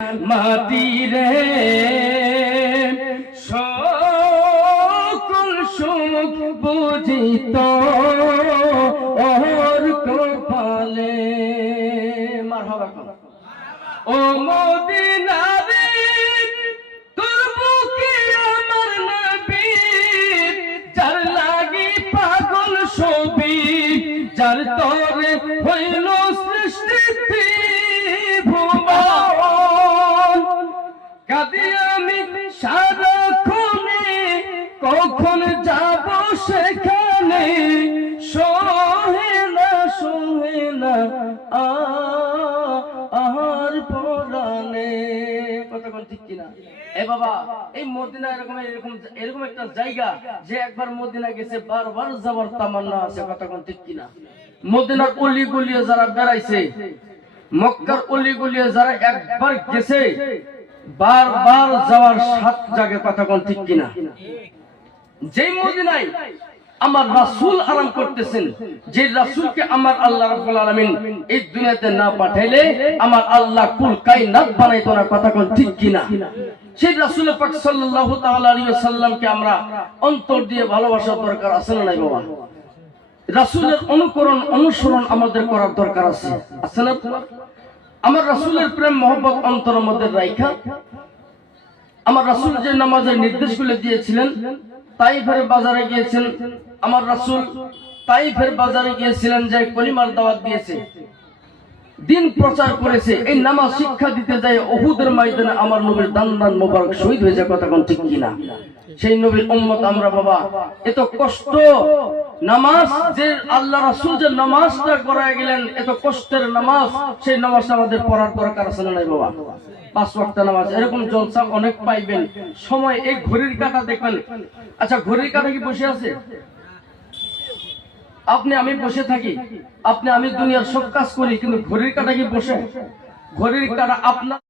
মাটি রে সকল সুখ বুঝিত ওর কপালে। মারহাবা। ও মদিনা রে তোর বুকে আমার নবী, যার লাগি পাগল ছবি, যার তরে হইল সৃষ্টি ভুবন। কাঁদি আমি সারাক্ষণে, কখন যাব সেখানে, সহে না আর পরানে। কতক্ষণ ঠিক কিনা? এ বাবা, এই মদিনা এরকম একটা জায়গা যে একবার মদিনা গেছে বারবার যাওয়ার তামান্না আছে। কতক্ষণ ঠিক কিনা? মদিনার অলি গলিয়ে যারা বেড়াইছে, মক্কার অলি গলিয়ে যারা একবার গেছে, বারবার যাওয়ার সাথ জাগে। কতক্ষণ ঠিক কিনা? যেই মদিনায় আমার রাসূল আরাম করতেছেন, যে রাসূলকে আমার আল্লাহ রাব্বুল আলামিন এই দুনিয়াতে না পাঠাইলে আমার আল্লাহ কুল কায়নাত বানাইতো না। কথা কোন ঠিক কিনা? সেই রাসূল পাক সাল্লাল্লাহু তাআলা আলাইহি ওয়াসাল্লামকে আমরা অন্তর দিয়ে ভালোবাসার দরকার আছে না নাই বাবা? রাসূলের অনুসরণ আমাদের করার দরকার আছে না? আমার রাসূলের প্রেম মহব্বত অন্তরের মধ্যে রাখা, আমার রাসূল যে নামাজের নির্দেশগুলো দিয়েছিলেন, তাইফের বাজারে গিয়েছেন আমার রাসূল, তাইফের বাজারে গিয়েছিলেন, যে কলিমার দাওয়াত দিয়েছে, দিন প্রচার করেছে। এই নামাজ শিক্ষা দিতে যায় উহুদের ময়দানে আমার নবীর দান মোবারক শহীদ হয়েছে। কথা কোন ঠিক কিনা? সেই নবীর উম্মত আমরা বাবা, এত কষ্ট নামাজ, যে আল্লাহ রাসূল যে নামাজটা করায় গেলেন, এত কষ্টের নামাজ, সেই নামাজটা আমাদের পড়ার দরকার আছে না নাই বাবা? 5 ওয়াক্ত নামাজ, এরকম জলসা অনেক পাইবেন। সময় এই ঘড়ির কাঁটা দেখবেন। আচ্ছা, ঘড়ির কাঁটা কি বসে আছে? আপনি আমি বসে থাকি, আপনি আমি দুনিয়ার সব কাজ করি, কিন্তু ঘড়ির কাঁটা কি বসে? ঘড়ির কাঁটা আপনার